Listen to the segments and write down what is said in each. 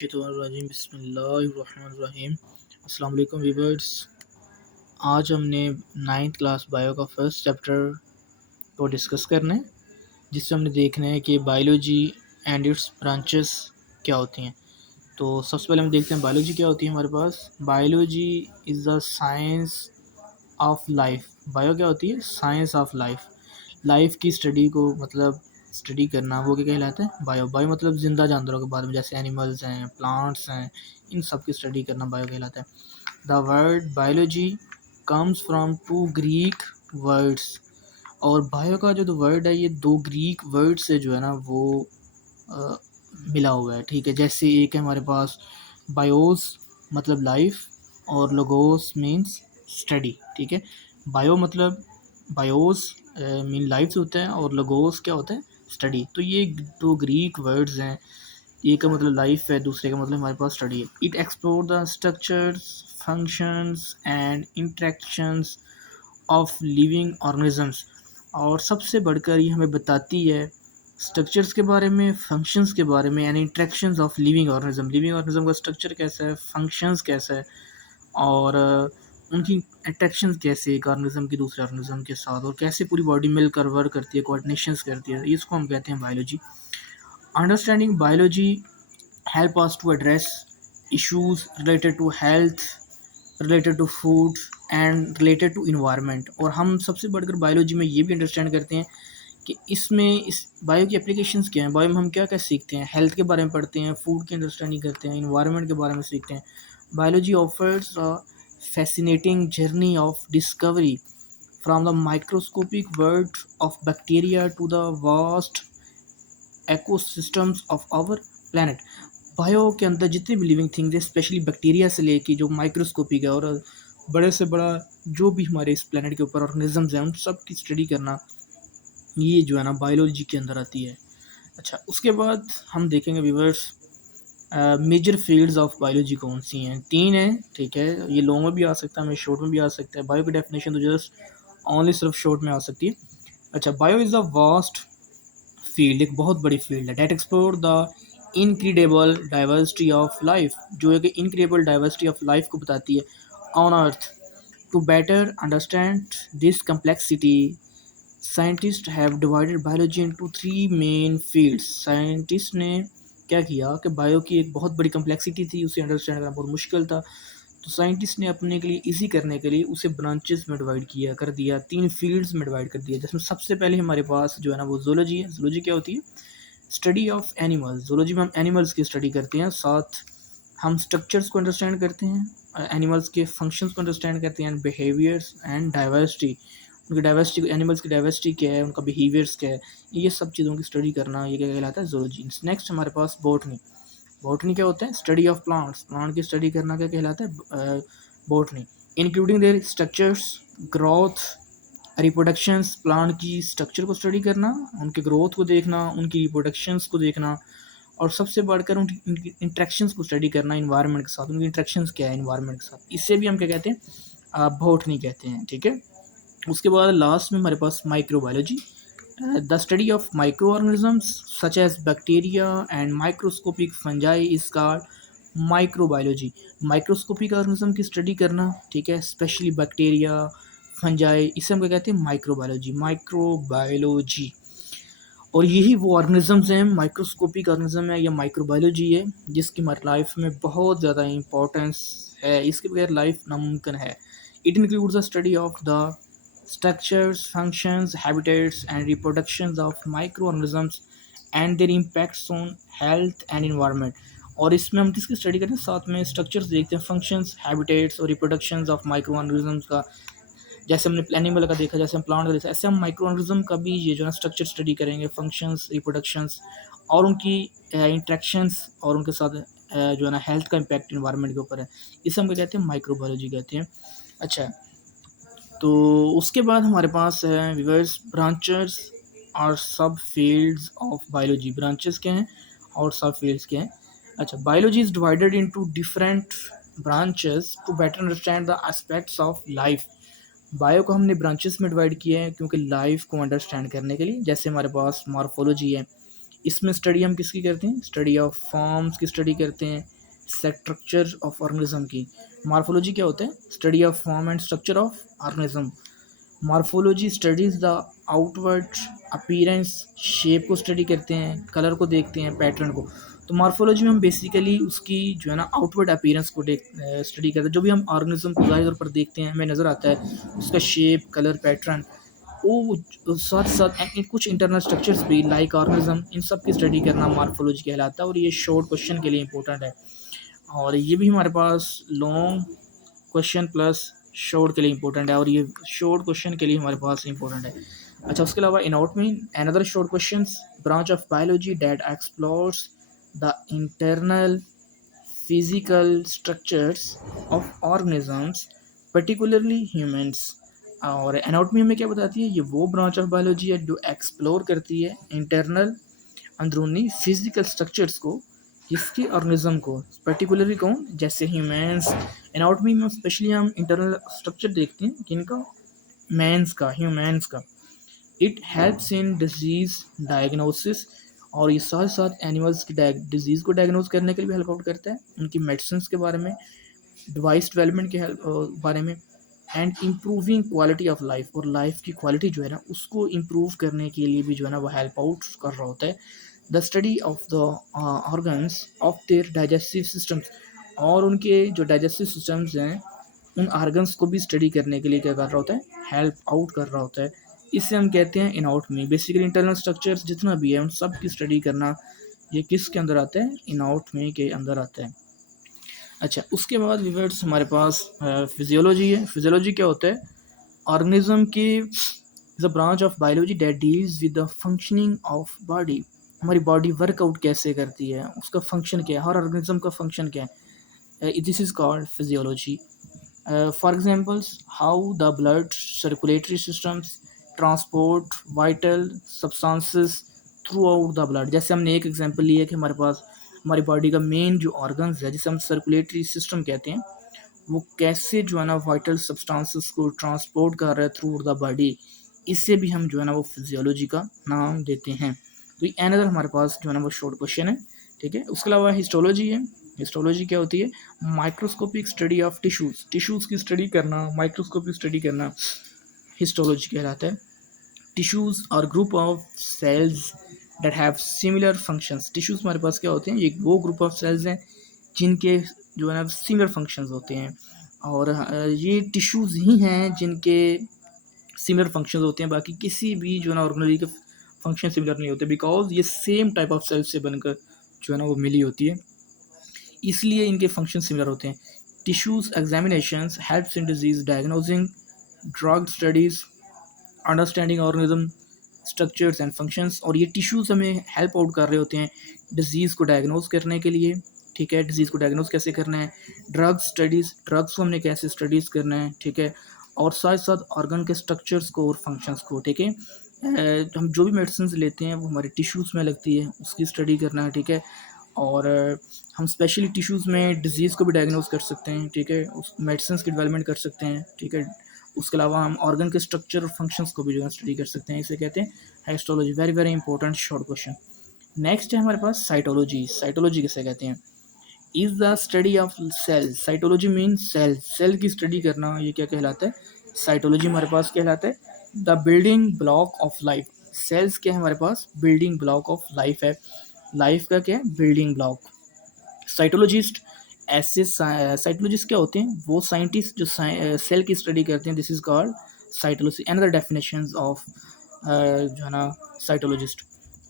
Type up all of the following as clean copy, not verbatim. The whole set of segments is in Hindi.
बिस्मिल्लाहिर्रहमानिर्रहीम। अस्सलाम वालेकुम व्यूअर्स। आज हमने 9th क्लास बायो का फर्स्ट चैप्टर को डिस्कस करना है, जिससे हमने देखना है कि बायोलॉजी एंड इट्स ब्रांचेस क्या होती हैं। तो सबसे पहले हम देखते हैं बायोलॉजी क्या होती है। हमारे पास biology is the science of life. Bio क्या होती है? Science of life. लाइफ की स्टडी को मतलब स्टडी करना, वो क्या कहलाता है? बायो। बायो मतलब ज़िंदा जानवरों के बारे में, जैसे एनिमल्स हैं, प्लांट्स हैं, इन सब की स्टडी करना बायो कहलाता है। The word biology comes from two Greek words. और बायो का जो वर्ड है, ये दो ग्रीक वर्ड से जो है ना वो अ, मिला हुआ है। ठीक है, जैसे एक है हमारे पास बायोस मतलब लाइफ, और लोगोस मीन्स स्टडी। ठीक है, बायो मतलब बायोस मीन लाइफ से होता है, और लोगोस क्या होता है? स्टडी। तो ये दो ग्रीक वर्ड्स हैं, एक का मतलब लाइफ है, दूसरे का मतलब हमारे पास स्टडी है। It explore the structures, functions and interactions of living organisms. और सबसे बढ़कर ये हमें बताती है स्ट्रक्चर्स के बारे में, फंक्शंस के बारे में, and interactions of living organism. Living organism का स्ट्रक्चर कैसा है, फंक्शंस कैसा है, और उनकी इंटरेक्शंस कैसे एक ऑर्गेनिज्म की दूसरे ऑर्गेनिज्म के साथ, और कैसे पूरी बॉडी मिलकर वर्क करती है, कोऑर्डिनेशंस करती है। इसको हम कहते हैं biology. Understanding biology help us to address issues related to health, related to food and related to environment। और हम सबसे बढ़कर बायोलॉजी में ये भी अंडरस्टैंड करते हैं कि इसमें इस बायो की एप्लीकेशंस क्या हैं। बायो में हम क्या क्या सीखते हैं? हेल्थ के बारे में पढ़ते हैं, फूड की अंडरस्टैंडिंग करते हैं, इन्वायरमेंट के बारे में सीखते हैं। Biology offers a fascinating journey of discovery from the microscopic world of bacteria to the vast ecosystems of our planet। Bio के अंदर जितने भी लिविंग थिंग्स है, स्पेशली बैक्टीरिया से लेके जो माइक्रोस्कोपिक है, और बड़े से बड़ा जो भी हमारे इस प्लेनेट के ऊपर ऑर्गेनिजम्स हैं, उन सब की स्टडी करना, ये जो है ना बायोलॉजी के अंदर आती है। अच्छा, उसके बाद हम देखेंगे viewers major fields of biology कौन सी हैं। 3 हैं। ठीक है, ये लॉन्ग में भी आ सकता है, हमें शॉर्ट में भी आ सकता है। बायो की डेफिनेशन तो जस्ट ओनली सिर्फ शॉर्ट में आ सकती है। अच्छा, bio is a vast field, एक बहुत बड़ी फील्ड है, that explore the incredible diversity of life, जो है कि इनक्रेडिबल डाइवर्सिटी ऑफ लाइफ को बताती है on earth. To better understand this complexity, scientist have divided biology into 3 main fields. Scientist ने क्या किया कि बायो की एक बहुत बड़ी कम्प्लेक्सिटी थी, उसे अंडरस्टैंड करना बहुत मुश्किल था। तो साइंटिस्ट ने अपने के लिए इजी करने के लिए उसे ब्रांचेस में डिवाइड किया कर दिया, 3 फील्ड्स में डिवाइड कर दिया। जिसमें सबसे पहले हमारे पास जो है ना वो ज़ूलॉजी है। ज़ूलॉजी क्या होती है? Study of animals. ज़ूलॉजी में हम एनिमल्स की स्टडी करते हैं, साथ हम स्ट्रक्चर्स को अंडरस्टैंड करते हैं, एनिमल्स के फंक्शंस को अंडरस्टैंड करते हैं, एंड बिहेवियर्स एंड डाइवर्सिटी, उनकी डाइवर्सिटी, एनिमल्स की डाइवर्सिटी क्या है, उनका बिहेवियर्स क्या है, ये सब चीज़ों की स्टडी करना, ये क्या कहलाता है? ज़ूलॉजी। नेक्स्ट हमारे पास बॉटनी। बॉटनी क्या होता है? Study of plants. प्लांट की स्टडी करना क्या कहलाता है? Botany. Including there structures, growth, reproductions. Plant की स्ट्रक्चर को स्टडी करना, उनके ग्रोथ को देखना, उनकी रिप्रोडक्शंस को देखना, और सबसे बढ़कर उनकी इंट्रैक्शंस को स्टडी करना इन्वायरमेंट के साथ, उनकी इंट्रैक्शंस क्या है इन्वायरमेंट के साथ। इससे भी हम क्या कहते हैं? बॉटनी कहते हैं। ठीक है, उसके बाद लास्ट में हमारे पास microbiology. The study of microorganisms such as bacteria and microscopic fungi is called microbiology. Microscopic organism की स्टडी करना, ठीक है, स्पेशली बैक्टीरिया, फंजाई, इसे हम क्या कहते हैं? माइक्रोबायोलॉजी। माइक्रोबायोलॉजी। और यही वो ऑर्गेनिजम्स हैं, माइक्रोस्कोपिक ऑर्गेनिज्म है या माइक्रोबायोलॉजी है, जिसकी हमारी लाइफ में बहुत ज़्यादा इंपॉर्टेंस है। इसके बगैर लाइफ नामुमकिन है। It includes the study of the structures, functions, habitats, and reproductions of microorganisms and their impacts on health and environment। और इसमें हम किसकी स्टडी करते हैं? साथ में स्ट्रक्चर्स देखते हैं, फंक्शंस, हैबिटेट्स और रिप्रोडक्शंस ऑफ माइक्रो ऑर्गेनिजम्स का। जैसे हमने एनिमल का देखा, जैसे हम प्लांट का देखा, ऐसे हम माइक्रो ऑर्गेनिज्म का भी ये जो है स्ट्रक्चर स्टडी करेंगे, फंक्शंस, रिप्रोडक्शंस और उनकी इंट्रैक्शंस, और उनके साथ जो है ना हेल्थ का इम्पैक्ट इन्वायरमेंट के ऊपर है। इसे हम क्या कहते हैं? माइक्रोबायोलॉजी कहते हैं। अच्छा, तो उसके बाद हमारे पास है व्यूअर्स ब्रांचेस और सब फील्ड्स ऑफ बायोलॉजी। ब्रांचेस क्या हैं और सब फील्ड्स क्या हैं? अच्छा, biology is divided into different branches to better understand the aspects of life. Bio को हमने ब्रांचेस में डिवाइड किया है क्योंकि लाइफ को अंडरस्टैंड करने के लिए। जैसे हमारे पास मॉर्फोलॉजी है, इसमें स्टडी हम किसकी करते हैं, स्टडी ऑफ फॉर्म्स की स्टडी करते हैं, स्ट्रक्चर ऑफ ऑर्गेनिज्म की। मार्फोलॉजी क्या होता है, study of form and structure of organism. Morphology studies the outward appearance, shape को स्टडी करते हैं, कलर को देखते हैं, पैटर्न को। तो मार्फोलॉजी में हम बेसिकली उसकी जो है ना आउटवर्ड अपीयरेंस को स्टडी करते हैं। जो भी हम ऑर्गेनिज्म को ज़ाहिर तौर पर देखते हैं, हमें नज़र आता है उसका शेप, कलर, पैटर्न, वो साथ साथ कुछ इंटरनल स्ट्रक्चर्स भी लाइक ऑर्गेनिज्म, इन सब की स्टडी करना मार्फोलॉजी कहलाता है। और ये शॉर्ट क्वेश्चन के लिए इंपॉर्टेंट है, और ये भी हमारे पास लॉन्ग क्वेश्चन प्लस शॉर्ट के लिए इंपॉर्टेंट है, और ये शॉर्ट क्वेश्चन के लिए हमारे पास इंपॉर्टेंट है। अच्छा, उसके अलावा anatomy, another short questions, branch of biology that explores the internal physical structures of organisms particularly humans. और एनाटॉमी में क्या बताती है, ये वो ब्रांच ऑफ बायोलॉजी है जो एक्सप्लोर करती है इंटरनल, अंदरूनी फिजिकल स्ट्रक्चर्स को, किसके, ऑर्गेनिज्म को, पर्टिकुलरली कौन, जैसे ह्यूमंस। एनाटॉमी में स्पेशली हम इंटरनल स्ट्रक्चर देखते हैं किनका, मैंस का, ह्यूमंस का। It helps in disease diagnosis, और ये साथ साथ एनिमल्स की डिजीज़ को डायग्नोज करने के लिए भी हेल्प आउट करता है, उनकी मेडिसिन के बारे में, डिवाइस डेवलपमेंट के बारे में, and improving quality of life, और लाइफ की क्वालिटी जो है ना उसको इम्प्रूव करने के लिए भी जो है ना वो हेल्प आउट कर रहा होता है। The study of the organs of their digestive systems, और उनके जो डाइजेस्टिव सिस्टम्स हैं उन ऑर्गन्स को भी स्टडी करने के लिए क्या कर रहा होता है, हेल्प आउट कर रहा होता है। इसे हम कहते हैं एनाटॉमी। बेसिकली इंटरनल स्ट्रक्चर्स जितना भी है उन सब की स्टडी करना, ये किसके अंदर आता है, एनाटॉमी के अंदर आता है। अच्छा, उसके बाद व्यूअर्स हमारे पास फिजियोलॉजी है। फिजियोलॉजी क्या होता है, ऑर्गेनिज्म की is a branch of biology that deals with the functioning of body. हमारी बॉडी वर्कआउट कैसे करती है, उसका फंक्शन क्या है, हर ऑर्गेनिज्म का फंक्शन क्या है, this is called physiology. For examples, how the blood circulatory systems transport vital substances throughout the blood। जैसे हमने एक एग्जांपल लिया कि हमारे पास हमारी बॉडी का मेन जो ऑर्गन्स है जिसे हम सर्कुलेटरी सिस्टम कहते हैं, वो कैसे जो है ना वाइटल सब्सटेंसेस को ट्रांसपोर्ट कर रहा है थ्रू द बॉडी, इससे भी हम जो है ना वो फिजियोलॉजी का नाम देते हैं। तो ये अनदर हमारे पास जो है ना वो शॉर्ट क्वेश्चन है, ठीक है। उसके अलावा हिस्टोलॉजी है। हिस्टोलॉजी क्या होती है, microscopic study of tissues, tissues की स्टडी करना, माइक्रोस्कोपिक स्टडी करना हिस्टोलॉजी कहलाता है। टिश्यूज़ और group of cells that have similar functions. Tissues हमारे पास क्या होते हैं, ये वो ग्रुप ऑफ सेल्स हैं जिनके जो है ना सिमिलर फंक्शंस होते हैं, और ये टिश्यूज़ ही हैं जिनके सिमिलर फंक्शंस होते हैं, बाकी किसी भी जो है ना ऑर्गेनेल के फंक्शन सिमिलर नहीं होते, बिकॉज ये सेम टाइप ऑफ सेल्स से बनकर जो है ना वो मिली होती है, इसलिए इनके फंक्शन सिमिलर होते हैं। Tissues examinations helps in disease diagnosing, drug studies, understanding organism structures and functions. और ये टिश्यूज़ हमें हेल्प आउट कर रहे होते हैं डिजीज़ को डायग्नोज करने के लिए, ठीक है। डिजीज़ को डायग्नोज कैसे करना है, ड्रग स्टडीज़, ड्रग्स को हमने कैसे स्टडीज़ करना है, ठीक है। और साथ साथ ऑर्गन के स्ट्रक्चर्स को और फंक्शंस को, ठीक है। हम जो भी मेडिसिन लेते हैं वो हमारे टिश्यूज़ में लगती है, उसकी स्टडी करना है, ठीक है। और हम स्पेशली टिश्यूज़ में डिजीज़ को भी डायग्नोज कर सकते हैं, ठीक है, उस मेडिसिन की डेवलपमेंट कर सकते हैं, ठीक है। उसके अलावा हम ऑर्गन के स्ट्रक्चर और फंक्शंस को भी जो है स्टडी कर सकते हैं, इसे कहते हैं histology. Very very important short question. Next है हमारे पास साइटोलॉजी। साइटोलॉजी किसे कहते हैं, is the study of cell. Cytology mean cell, cell की स्टडी करना, ये क्या कहलाता है, साइटोलॉजी हमारे पास कहलाता है। The building block of life. Cells क्या है हमारे पास, बिल्डिंग ब्लॉक ऑफ लाइफ है, लाइफ का क्या है, बिल्डिंग ब्लॉक। साइटोलॉजिस्ट ऐसे साइटोलॉजिस्ट क्या होते हैं, वो साइंटिस्ट जो सेल की स्टडी करते हैं, this is called cytology. Another definitions of जो है ना साइटोलॉजिस्ट,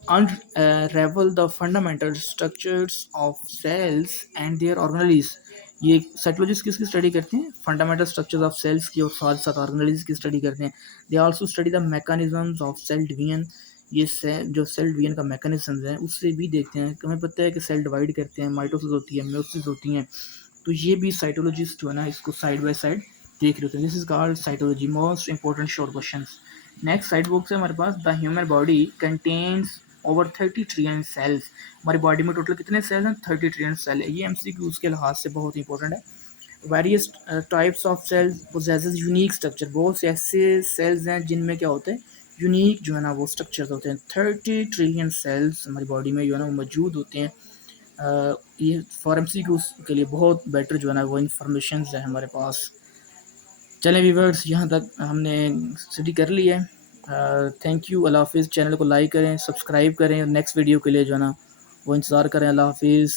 unravel the fundamental structures of cells and their organelles। ये साइटोलॉजिस्ट किसकी स्टडी करते हैं, फंडामेंटल स्ट्रक्चर्स ऑफ सेल्स की और साथ साथ ऑर्गेनेल्स की स्टडी करते हैं। They also study the mechanisms of cell division. ये जो सेल डिवीजन का मैकेनिज्म है उससे भी देखते हैं, हमें पता है कि सेल डिवाइड करते हैं, माइटोसिस होती है, म्यूसिस होती हैं, तो ये भी साइटोलॉजिस्ट जो है ना इसको साइड बाय साइड देख रहे होते हैं। This is called cytology. Most important short questions. Next side book से हमारे पास, the human body contains over 30 trillion cells. हमारी बॉडी में टोटल कितने सेल्स हैं, 30 ट्रिलियन सेल है। ये एमसीक्यूज के लिहाज से बहुत इंपॉर्टेंट है। Various types of cells possesses unique structure. बहुत से ऐसे सेल्स हैं जिनमें क्या होता है, यूनिक जो है ना वो स्ट्रक्चर्स होते हैं। 30 ट्रिलियन सेल्स हमारी बॉडी में जो है ना वो मौजूद होते हैं। ये फॉर MCQ के लिए बहुत बेटर जो है ना वो इंफॉर्मेशन है हमारे पास। चलें व्यूअर्स, यहाँ तक हमने स्टडी कर ली है। थैंक यू, अल्लाह हाफिज़। चैनल को लाइक करें, सब्सक्राइब करें और नेक्स्ट वीडियो के लिए जो है ना वो इंतज़ार करें। अल्लाह हाफिज़।